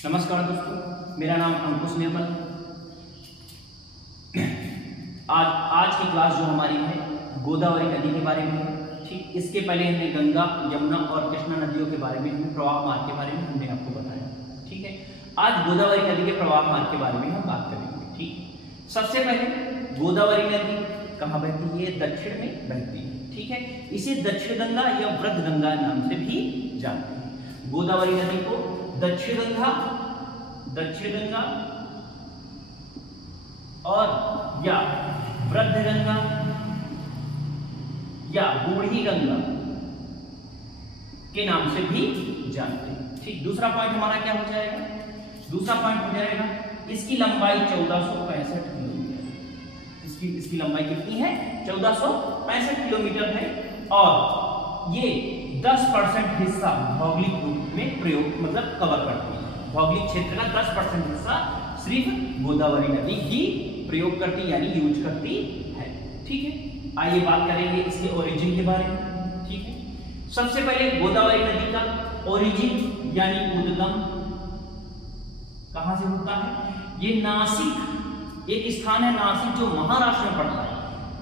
नमस्कार दोस्तों, मेरा नाम अंकुश निर्मल। आज की क्लास जो हमारी है गोदावरी नदी के बारे में है। ठीक, इसके पहले हमने गंगा, यमुना और कृष्णा नदियों के बारे में, प्रवाह मार्ग के बारे में हमने आपको बताया। ठीक है, आज गोदावरी नदी के प्रवाह मार्ग के बारे में हम बात करेंगे। ठीक, सबसे पहले गोदावरी नदी कहाँ बहती है? दक्षिण में बहती है। ठीक है, इसे दक्षिण गंगा या वृद्ध गंगा नाम से भी जानते हैं। गोदावरी नदी को दक्षिण गंगा और या वृद्ध गंगा या बूढ़ी गंगा के नाम से भी जानते हैं। ठीक, दूसरा पॉइंट हमारा क्या हो जाएगा? दूसरा पॉइंट हो जाएगा इसकी लंबाई 1465 किलोमीटर। इसकी लंबाई कितनी है? 1465 किलोमीटर है और ये 10% हिस्सा भौगोलिक रूप में प्रयोग मतलब कवर करती है। भौगोलिक क्षेत्र का 10% हिस्सा सिर्फ गोदावरी नदी ही प्रयोग करती यानी यूज करती है। ठीक है, आइए बात करेंगे इसके ओरिजिन के बारे में। ठीक है, सबसे पहले गोदावरी नदी का ओरिजिन यानी उद्गम कहां से होता है? ये नासिक एक स्थान है, नासिक जो महाराष्ट्र में पड़ता है।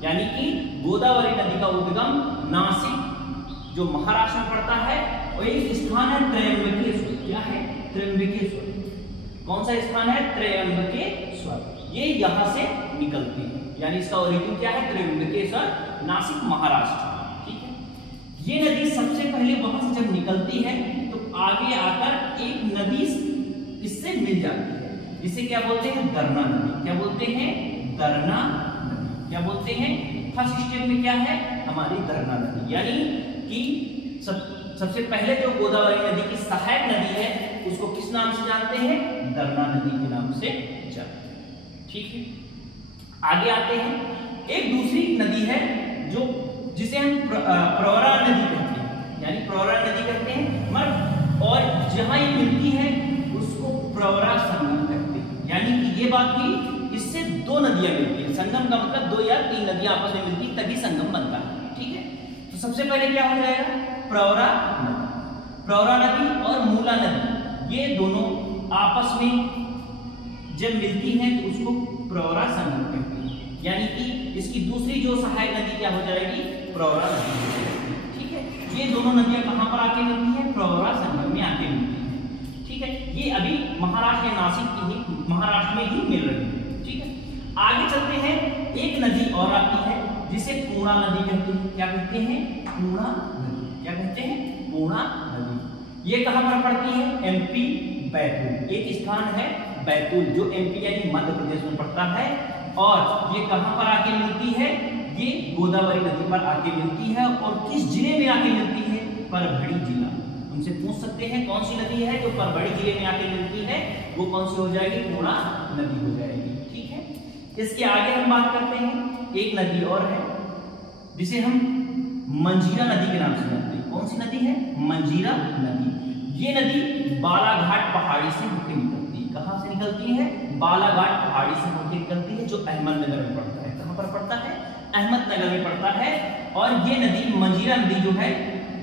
यानी कि गोदावरी नदी का उद्गम नासिक जो महाराष्ट्र में पड़ता है और एक स्थान है त्र्यंबकेश्वर। क्या है? त्र्यंबकेश्वर। कौन सा स्थान है? त्र्यंबकेश्वर। ये यहां से निकलती है, यानी इसका ओरिजिन क्या है? त्र्यंबकेश्वर, नासिक, महाराष्ट्र। ठीक है, ये नदी सबसे पहले वहां से जब निकलती है तो आगे आकर एक नदी इससे मिल जाती है, जिसे क्या बोलते हैं? दरना नदी। क्या बोलते हैं? दरना नदी। क्या बोलते हैं? फर्स्ट स्टेप में क्या है? हमारी दरना नदी। यानी कि सबसे पहले जो गोदावरी नदी की सहायक नदी है उसको किस नाम से जानते हैं? दरना नदी के नाम से जानते हैं। ठीक है, आगे आते हैं। एक दूसरी नदी है जो जिसे हम प्रवरा नदी कहते हैं, यानी प्रवरा नदी कहते हैं और जहां ये मिलती है उसको प्रवरा संगम कहते हैं। यानी कि ये बात भी, इससे दो नदियां मिलती है। संगम का मतलब दो या तीन नदियां आपस में मिलती तभी संगम बनता है। ठीक है, तो सबसे पहले क्या हो जाएगा? प्रवरा नदी और मूला नदी, ये दोनों आपस में जब मिलती हैं तो उसको प्रवरा संगम कहते हैं। यानी कि इसकी दूसरी जो सहायक नदी क्या हो जाएगी? प्रवरा नदी। ठीक है, ये दोनों नदियां कहां पर आके मिलती हैं? प्रवरा संगम में आके मिलती हैं। ठीक है, ये अभी महाराष्ट्र नासिक की ही महाराष्ट्र में ही मिल रही है। ठीक है, आगे चलते हैं। एक नदी और आती है जिसे पूर्णा नदी कहते हैं। क्या कहते हैं? पूर्णा नदी। क्या कहते हैं? पूर्णा नदी। ये कहां पर पड़ती है? एमपी बैतूल। एक स्थान है बैतूल जो एमपी यानी मध्य प्रदेश में पड़ता है और ये कहां पर आके मिलती है? ये गोदावरी नदी पर आके मिलती है। और किस जिले में आके मिलती है? परभणी जिला। उनसे पूछ सकते हैं कौन सी नदी है जो परभणी जिले में आके मिलती है, वो कौन सी हो जाएगी? पूर्णा नदी हो जाएगी। ठीक है, इसके आगे हम बात करते हैं। एक नदी और है जिसे हम मंजीरा नदी के नाम से जानते हैं। कौन सी नदी है? मंजीरा नदी। ये नदी बालाघाट पहाड़ी से होकर निकलती है। कहां से निकलती है? बालाघाट पहाड़ी से होकर निकलती है, जो अहमदनगर में पड़ता है। कहां पर पड़ता है? अहमदनगर में पड़ता है। और ये नदी मंजीरा नदी जो है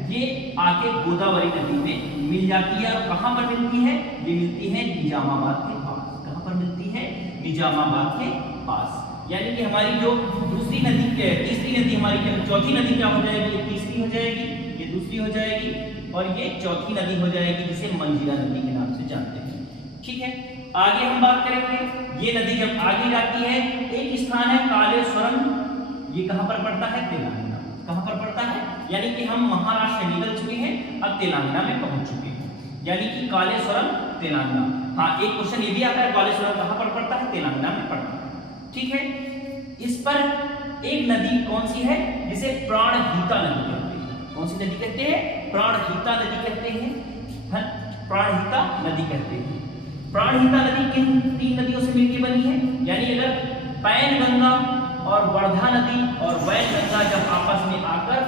ये आके गोदावरी नदी में मिल जाती है। और कहां पर मिलती है? ये मिलती है निजामाबाद के पास। कहां पर मिलती है? निजामाबाद के पास। यानी कि हमारी जो दूसरी नदी, तीसरी नदी हमारी, चौथी नदी क्या हो जाएगी? ये तीसरी हो जाएगी, ये दूसरी हो जाएगी और ये चौथी नदी हो जाएगी, जिसे मंजीरा नदी के नाम से जानते हैं। ठीक है, आगे हम बात करेंगे। ये नदी जब आगे जाती है, एक स्थान है कालेश्वरम। ये कहां पर पड़ता है? तेलंगाना। कहां पर पड़ता है? यानी कि हम महाराष्ट्र निकल चुके हैं, अब तेलंगाना में पहुंच चुके हैं। यानी कि कालेश्वरम तेलंगाना। हाँ, एक क्वेश्चन ये भी आता है, कालेश्वरम कहां पर पड़ता है? तेलंगाना में पड़ता है। ठीक है, इस पर एक नदी कौन सी है जिसे प्राणहिता नदी कहते हैं? कौन सी नदी कहते हैं? प्राणहिता नदी कहते हैं। प्राणहिता नदी कहते हैं। प्राणहिता नदी किन तीन नदियों से मिलकर बनी है? यानी अगर पैन गंगा और वर्धा नदी और वैन गंगा जब आपस में आकर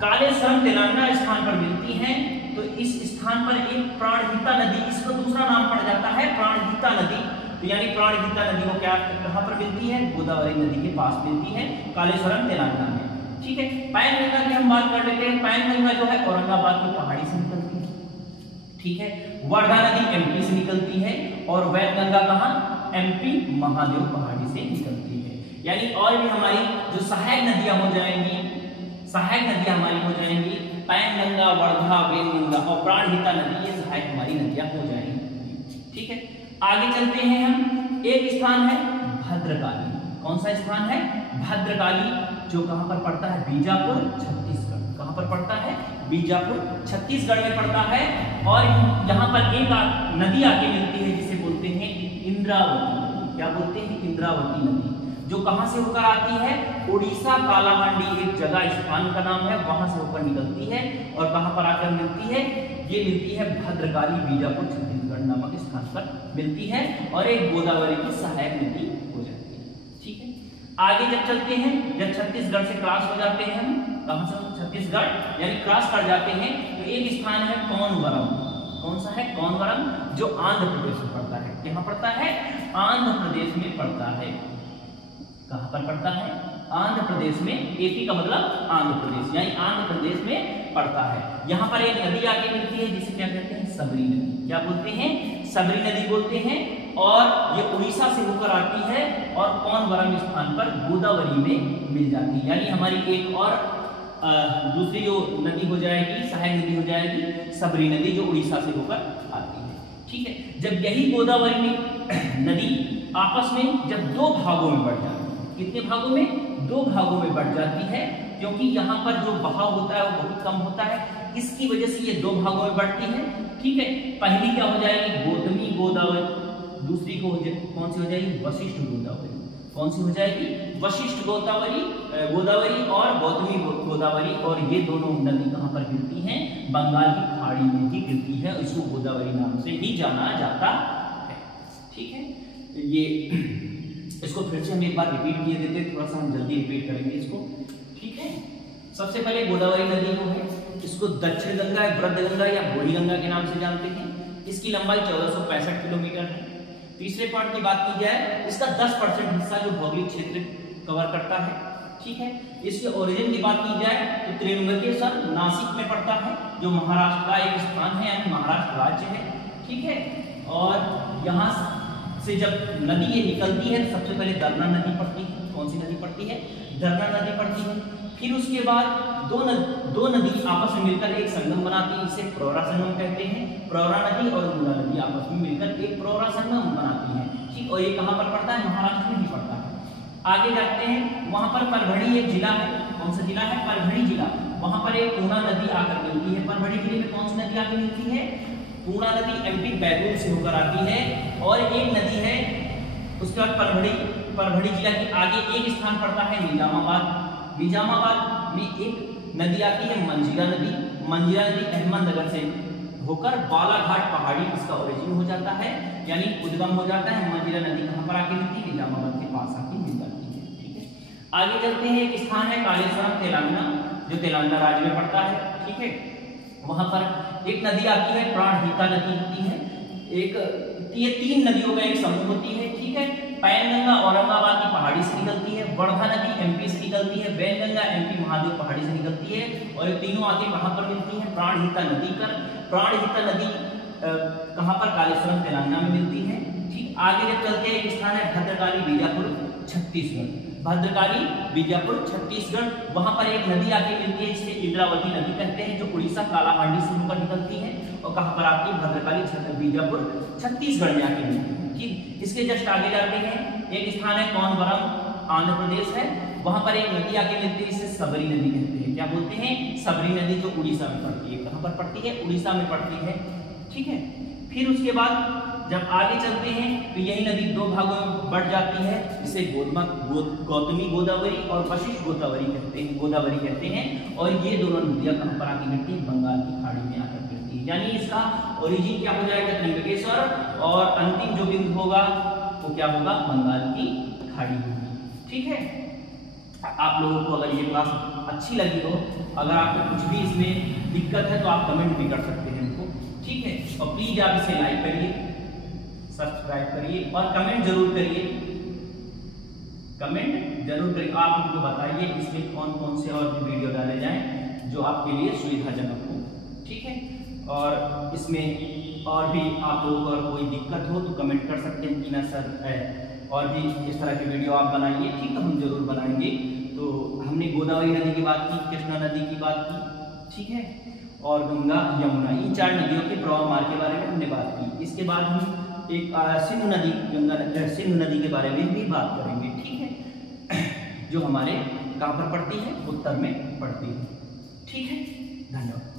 कालेश्वरम तेलंगाना स्थान पर मिलती हैं तो इस स्थान पर एक प्राणहिता नदी, इसका दूसरा नाम पड़ जाता है प्राणहिता नदी। तो यानी प्राणहिता नदी को क्या कहां पर मिलती है? गोदावरी नदी के पास मिलती है, कालेश्वरम तेलंगाना में। ठीक है, पैन गंगा की हम बात कर लेते हैं। पैन गंगा जो है औरंगाबाद की पहाड़ी से निकलती है। ठीक है। वर्धा नदी एमपी से निकलती है और वैनगंगा कहाँ, एमपी महादेव पहाड़ी से निकलती है। यानी और भी हमारी जो सहायक नदियां हो जाएंगी, सहायक नदियां हमारी हो जाएंगी पैनगंगा, वर्धा, वैनगंगा और प्राणहिता नदी, ये सहायक हमारी नदियां हो जाएंगी। ठीक है, आगे चलते हैं हम। एक स्थान है भद्रकाली। कौन सा स्थान है, भद्रकाली, जो कहां पर पड़ता है, बीजापुर छत्तीसगढ़। कहां पर पड़ता है, बीजापुर छत्तीसगढ़ में पड़ता है। और यहाँ पर एक नदी आके मिलती है जिसे बोलते हैं इंद्रावती। क्या बोलते हैं, इंद्रावती नदी, जो कहां से होकर आती है, उड़ीसा कालाहांडी एक जगह स्थान का नाम है, वहां से होकर निकलती है और कहां पर आकर मिलती है, ये मिलती है भद्रकाली बीजापुर छत्तीसगढ़ नामक स्थान पर मिलती है और एक गोदावरी की सहायक नदी हो जाती है। ठीक है, आगे जब चलते हैं, जब छत्तीसगढ़ से क्रॉस हो जाते हैं हम, कहां से, छत्तीसगढ़ यानी क्रॉस कर जाते हैं, तो एक स्थान है कौनवरम। कौन सा है, कौनवरम, जो आंध्र प्रदेश में पड़ता है। कहां पड़ता है, आंध्र प्रदेश में पड़ता है। कहां पर पड़ता है, आंध्र प्रदेश में। एपी का मतलब आंध्र प्रदेश, यानी आंध्र प्रदेश में पड़ता है। यहाँ पर एक नदी आके मिलती है जिसे क्या कहते हैं, सबरी नदी। क्या बोलते हैं, सबरी नदी बोलते हैं। और ये उड़ीसा से होकर आती है और कौनवरम स्थान पर गोदावरी में मिल जाती है। यानी हमारी एक और दूसरी जो नदी हो जाएगी, सहायक नदी हो जाएगी सबरी नदी, जो उड़ीसा से होकर आती है। ठीक है, जब यही गोदावरी नदी आपस में जब दो भागों में बढ़ जाती है, कितने भागों में, दो भागों में बढ़ जाती है, क्योंकि यहाँ पर जो बहाव होता है वो बहुत कम होता है, इसकी वजह से ये दो भागों में बढ़ती है। ठीक है, पहली क्या हो जाएगी, गौतमी गोदावरी, दूसरी को कौन सी हो जाएगी, वशिष्ठ गोदावरी। कौन सी हो जाएगी, वशिष्ठ गोदावरी, गोदावरी और गौतमी गोदावरी। और ये दोनों नदी कहां पर गिरती हैं, बंगाल की खाड़ी में ही गिरती है, इसको गोदावरी नाम से ही जाना जाता है। ठीक है, ये इसको फिर से हम एक बार रिपीट किए देते, थोड़ा सा हम जल्दी रिपीट करेंगे इसको। ठीक है, सबसे पहले गोदावरी नदी जो है, इसको दक्षिण गंगा, वृद्धगंगा या बूढ़ी गंगा के नाम से जानते हैं। इसकी लंबाई 1465 किलोमीटर है। तीसरे पार्ट की बात की जाए, इसका 10% हिस्सा जो भौगोलिक क्षेत्र कवर करता है। ठीक है, इसके ओरिजिन की बात की जाए तो त्र्यंबकेश्वर नासिक में पड़ता है, जो महाराष्ट्र का एक स्थान है, यानी महाराष्ट्र राज्य है। ठीक है, और यहाँ से जब नदी ये निकलती है, सबसे पहले दरना नदी पड़ती है। कौन सी नदी पड़ती है, दरना नदी पड़ती है। फिर उसके बाद दो नदी आपस में मिलकर एक संगम बनाती है, इसे प्रवरा संगम कहते हैं। प्रवरा नदी और मूला नदी आपस में मिलकर एक प्रवरा संगम बनाती है। ठीक, और ये कहां पर पड़ता है, महाराष्ट्र में ही पड़ता है। आगे जाते हैं, वहां पर परभणी एक जिला है। कौन सा जिला है, परभणी जिला। वहां पर एक पूर्णा नदी आकर मिलती है। परभणी जिले में कौन सी नदी आकर मिलती है, पूर्णा नदी एमपी बैतूल से होकर आती है। और एक नदी है, उसके बाद परभणी जिला के आगे एक स्थान पड़ता है निजामाबाद। निजामाबाद में एक नदी आती है मंजीरा नदी। मंजीरा नदी अहमदनगर से होकर बालाघाट पहाड़ी इसका ओरिजिन हो जाता है, यानी उद्गम हो जाता है। मंजीरा नदी कहां पर आके मिलती है, निजामाबाद के पास आके मिल जाती है। ठीक है, आगे चलते हैं, एक स्थान है कालेश्वरम तेलंगाना, जो तेलंगाना राज्य में पड़ता है। ठीक है, वहां पर एक नदी आती है, प्राणहिता नदी होती है। ये 3 नदियों का एक समूह होती है। ठीक है, पैनगंगा औरंगाबाद की पहाड़ी से निकलती है, वर्धा नदी एमपी से निकलती है, वैनगंगा एमपी महादेव पहाड़ी से निकलती है। और ये तीनों आके कहां पर मिलती है, प्राणहिता नदी पर। प्राणहिता नदी कहां पर, कालेश्वरम तेलंगाना में मिलती है। ठीक, आगे जब चलते हैं, एक स्थान है भद्रकाली बीजापुर छत्तीसगढ़। भद्रकाली बीजापुर छत्तीसगढ़, वहां पर एक नदी आके मिलती है, जिसे इंद्रावती नदी कहते हैं, जो उड़ीसा कालाहांडी से होकर निकलती है और कहां पर आती है, भद्रकाली बीजापुर छत्तीसगढ़ में आके मिलती है। ठीक, इसके जस्ट आगे जाते हैं, एक स्थान है कौनवरम, आंध्र प्रदेश है। वहां पर एक नदी आके मिलती है, इसे सबरी नदी कहते हैं। क्या बोलते हैं, सबरी नदी, जो उड़ीसा में पड़ती है। कहां पर पड़ती है, उड़ीसा में पड़ती है। ठीक है, फिर उसके बाद जब आगे चलते हैं तो यही नदी 2 भागों में बढ़ जाती है, इसे गौतमी गोदावरी और वशिष्ठ गोदावरी कहते हैं। और ये दोनों नदियां कहां पर आके मिलती है, बंगाल की खाड़ी में आकर मिलती है। यानी इसका ओरिजिन क्या हो जाएगा, त्र्यंबकेश्वर, और अंतिम जो बिंदु होगा वो क्या होगा, बंगाल की खाड़ी होगी। ठीक है, आप लोगों को अगर ये क्लास अच्छी लगी हो, अगर आपको कुछ भी इसमें दिक्कत है तो आप कमेंट भी कर सकते हैं हमको। ठीक है, और प्लीज आप इसे लाइक करिए, सब्सक्राइब करिए और कमेंट जरूर करिए। आप हमको बताइए इसमें कौन कौन से और भी वीडियो डाले जाएं जो आपके लिए सुविधाजनक हो। ठीक है, और इसमें और भी आप लोगों को अगर कोई दिक्कत हो तो कमेंट कर सकते हैं कि ना सर और भी इस तरह की वीडियो आप बनाइए, ठीक है, हम जरूर बनाएंगे। तो हमने गोदावरी नदी की बात की, कृष्णा नदी की बात की, ठीक है, और गंगा यमुना, इन 4 नदियों के प्रवाह मार्ग के बारे में हमने बात की। इसके बाद हम एक सिंधु नदी, सिंधु नदी के बारे में भी बात करेंगे, ठीक है, जो हमारे कहाँ पर पड़ती है, उत्तर में पड़ती है, ठीक है। धन्यवाद।